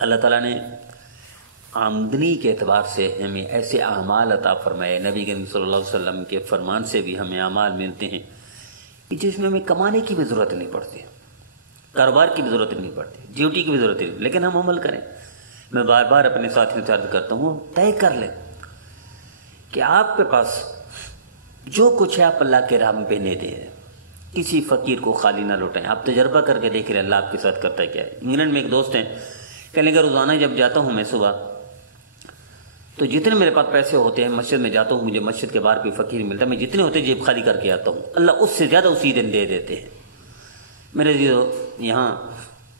اللہ تعالیٰ نے آمدنی کے اعتبار سے ہمیں ایسے اعمال عطا فرمائے، نبی کریم صلی اللہ علیہ وسلم کے فرمان سے بھی ہمیں اعمال ملتے ہیں جس میں ہمیں کمانے کی بھی ضرورت نہیں پڑتی، کاروبار کی بھی ضرورت نہیں پڑتی، ڈیوٹی کی بھی ضرورت نہیں، لیکن ہم عمل کریں۔ میں بار بار اپنے ساتھیوں سے عرض کرتا ہوں، طے کر لیں کہ آپ کے پاس جو کچھ ہے آپ اللہ کے راہ میں پہنے دیں، کسی فقیر کو خالی نہ لوٹائیں۔ آپ تجربہ کر کے دیکھ لیں اللہ آپ کے ساتھ کرتا ہے کیا ہے۔ انگلینڈ میں ایک دوست ہیں، کہنے لگا روزانہ جب جاتا ہوں میں صبح تو جتنے میرے پاس پیسے ہوتے ہیں مسجد میں جاتا ہوں، مجھے مسجد کے باہر کوئی فقیر ملتا ہے، میں جتنے ہوتے جیب خالی کر کے آتا ہوں، اللہ اس سے زیادہ اسی دن دے دیتے ہیں۔ میرے یہاں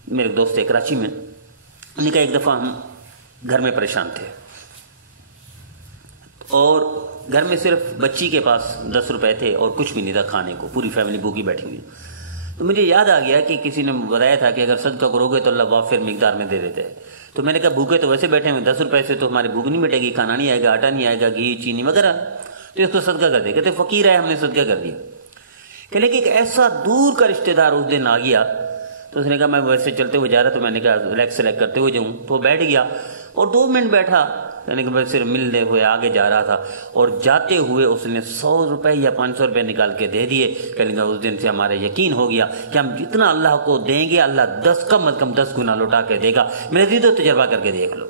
میرے دوست ہے کراچی میں، انہوں نے کہا ایک دفعہ ہم گھر میں پریشان تھے اور گھر میں صرف بچی کے پاس 10 روپے تھے اور کچھ بھی نہیں تھا کھانے کو، پوری فیملی بھوکی بیٹھی ہوئی۔ تو مجھے یاد آ گیا کہ کسی نے بتایا تھا کہ اگر صدقہ کرو گے تو اللہ وافر مقدار میں دے دیتے ہیں۔ تو میں نے کہا بھوکے تو ویسے بیٹھے ہوئے، 10 روپے سے تو ہماری بھوک نہیں مٹے گی، کھانا نہیں آئے گا، آٹا نہیں آئے گا، گھی چینی وغیرہ، تو اس کو صدقہ کر دے۔ کہتے فقیر ہے، ہم نے صدقہ کر دیا۔ کہنے کہ ایک ایسا دور کا رشتہ دار اس دن آ گیا، تو اس نے کہا میں ویسے چلتے ہوئے جا رہا، تو میں نے کہا ریلیکس کرتے ہوئے جاؤں، تو بیٹھ گیا اور 2 منٹ بیٹھا، یعنی کہ میں صرف ملنے ہوئے آگے جا رہا تھا، اور جاتے ہوئے اس نے 100 روپے یا 500 روپے نکال کے دے دیے۔ کہنے کہ اس دن سے ہمارا یقین ہو گیا کہ ہم جتنا اللہ کو دیں گے اللہ 10 کم از کم 10 گنا لوٹا کے دے گا۔ میرے عزیزو تجربہ کر کے دیکھ لو،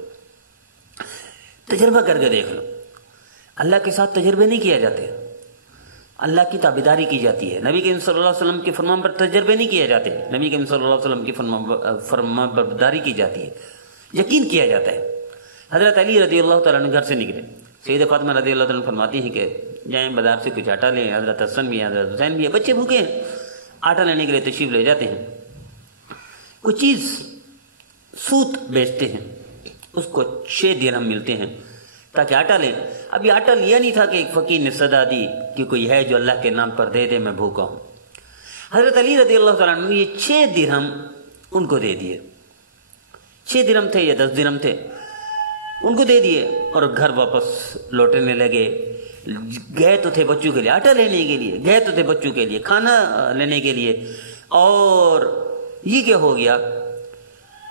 تجربہ کر کے دیکھ لو۔ اللہ کے ساتھ تجربے نہیں کیے جاتے، اللہ کی تابعداری کی جاتی ہے۔ نبی کریم صلی اللہ علیہ وسلم کے فرمان پر تجربے نہیں کیے جاتے، نبی کریم صلی اللہ علیہ وسلم کی فرمان برداری کی جاتی ہے، یقین کیا جاتا ہے۔ حضرت علی رضی اللہ تعالیٰ عنہ گھر سے نکلے، سید فاطمہ رضی اللہ تعالیٰ عنہ فرماتی ہیں کہ جائیں بازار سے کچھ آٹا لیں، حضرت حسن بھی ہے، حضرت حسین بھی ہے، بچے بھوکے ہیں، آٹا لینے کے لیے تشریف لے جاتے ہیں، کوئی چیز سوت بیچتے ہیں، اس کو 6 درہم ملتے ہیں تاکہ آٹا لیں۔ ابھی آٹا لیا نہیں تھا کہ ایک فقیر نے صدا دی کہ کوئی ہے جو اللہ کے نام پر دے دے، میں بھوکا ہوں۔ حضرت علی رضی اللہ تعالیٰ عنہ نے یہ 6 درہم ان کو دے دیے، 6 درہم تھے یا 10 درہم تھے، ان کو دے دیے اور گھر واپس لوٹنے لگے۔ گئے تو تھے بچوں کے لیے آٹا لینے کے لیے، گئے تو تھے بچوں کے لیے کھانا لینے کے لیے، اور یہ کیا ہو گیا،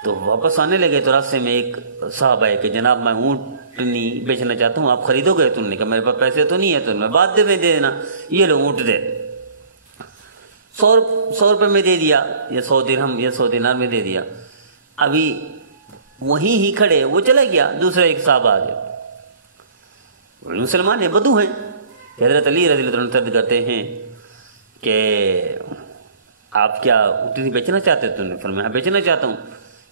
تو واپس آنے لگے تو راستے میں ایک صاحب آئے کہ جناب میں اونٹنی بیچنا چاہتا ہوں، آپ خریدو گے؟ تو انہوں نے کہا میرے پاس پیسے تو نہیں ہے، تو میں بعد میں دے دینا، یہ لو اونٹ دے۔ 100 روپے میں دے دیا یا 100 درہم یا 100 دینار میں دے دیا۔ ابھی وہیں ہی کھڑے وہ چلا گیا، دوسرا ایک صاحب آ گیا، مسلمان ہیں، بدو ہیں۔ حضرت علی رضی اللہ عنہ ترد کرتے ہیں کہ آپ کیا اونٹنی بیچنا چاہتے ہیں؟ تو انہوں نے فرمایا بیچنا چاہتا ہوں۔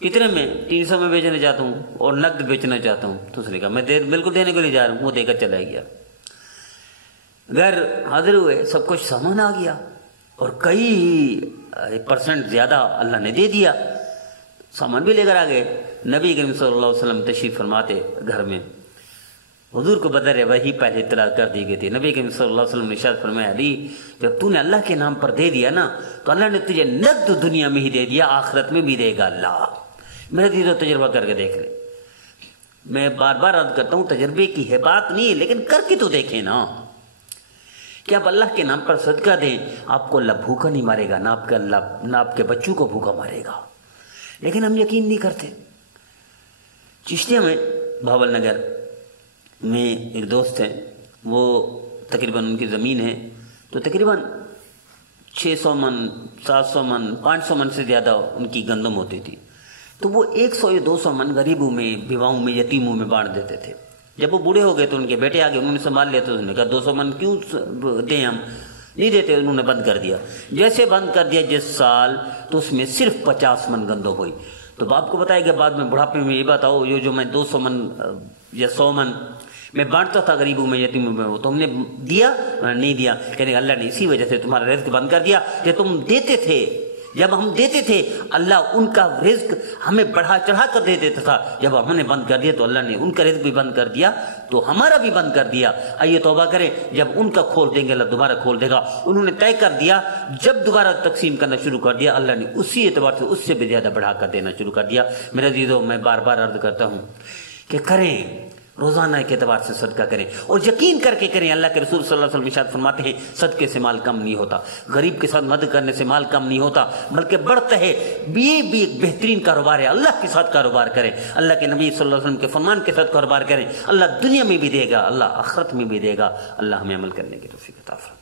کتنے میں؟ 300 میں بیچنا چاہتا ہوں اور نقد بیچنا چاہتا ہوں۔ تو اس نے کہا میں بالکل دینے کے لیے جا رہا ہوں، وہ دے کر چلا گیا۔ گھر حاضر ہوئے، سب کچھ سامان آ گیا اور کئی % زیادہ اللہ نے دے دیا، سامان بھی لے کر آ گئے۔ نبی کریم صلی اللہ علیہ وسلم تشریف فرماتے گھر میں، حضور کو بدر وحی پہلے اطلاع کر دی گئی تھی۔ نبی کریم صلی اللہ علیہ وسلم نے ارشاد فرمایا علی جب تو نے اللہ کے نام پر دے دیا نا تو اللہ نے تجھے نقد دنیا میں ہی دے دیا، آخرت میں بھی دے گا اللہ۔ میرے دیدو تجربہ کر کے دیکھ لیں۔ میں بار بار عرض کرتا ہوں تجربے کی ہے بات نہیں ہے، لیکن کر کے تو دیکھیں نا کہ آپ اللہ کے نام پر صدقہ دیں، آپ کو اللہ بھوکا نہیں مارے گا، نہ آپ کے بچوں کو بھوکا مارے گا، لیکن ہم یقین نہیں کرتے۔ چشتیہ میں بھاول نگر میں ایک دوست ہیں، وہ تقریباً ان کی زمین ہے تو تقریباً 600 من 700 من 500 من سے زیادہ ان کی گندم ہوتی تھی، تو وہ 100 یا 200 من غریبوں میں، بیواؤں میں، یتیموں میں بانٹ دیتے تھے۔ جب وہ بوڑھے ہو گئے تو ان کے بیٹے آگے، انہوں نے سنبھال لیا، تو انہوں نے کہا 200 من کیوں دیں، ہم نہیں دیتے، انہوں نے بند کر دیا۔ جیسے بند کر دیا جس سال، تو اس میں صرف 50 من گندم ہوئی۔ تو باپ کو بتایا کہ بعد میں بڑھاپے میں یہ بتاؤ یہ جو میں 200 من یا 100 من میں بانٹتا تھا غریبوں میں، یتیموں میں، وہ تم نے دیا؟ نہیں دیا۔ کہنے اللہ نے اسی وجہ سے تمہارا رزق بند کر دیا کہ تم دیتے تھے، جب ہم دیتے تھے اللہ ان کا رزق ہمیں بڑھا چڑھا کر دے دیتا تھا، جب ہم نے بند کر دیا تو اللہ نے ان کا رزق بھی بند کر دیا، تو ہمارا بھی بند کر دیا۔ آئیے توبہ کریں، جب ان کا کھول دیں گے اللہ دوبارہ کھول دے گا۔ انہوں نے طے کر دیا، جب دوبارہ تقسیم کرنا شروع کر دیا اللہ نے اسی اعتبار سے اس سے بھی زیادہ بڑھا کر دینا شروع کر دیا۔ میرے عزیزو میں بار بار عرض کرتا ہوں کہ کریں، روزانہ کے اعتبار سے صدقہ کریں اور یقین کر کے کریں. اللہ کے رسول صلی اللہ علیہ وسلم ارشاد فرماتے ہیں صدقے سے مال کم نہیں ہوتا, غریب کے ساتھ مدد کرنے سے مال کم نہیں ہوتا بلکہ بڑھتا ہے. یہ بھی ایک بہترین کاروبار ہے. اللہ کے ساتھ کاروبار کریں, اللہ کے نبی صلی اللہ علیہ وسلم کے فرمان کے ساتھ کاروبار کریں. اللہ دنیا میں بھی دے گا, اللہ آخرت میں بھی دے گا. اللہ ہمیں عمل کرنے کی توفیق عطا فرمائے.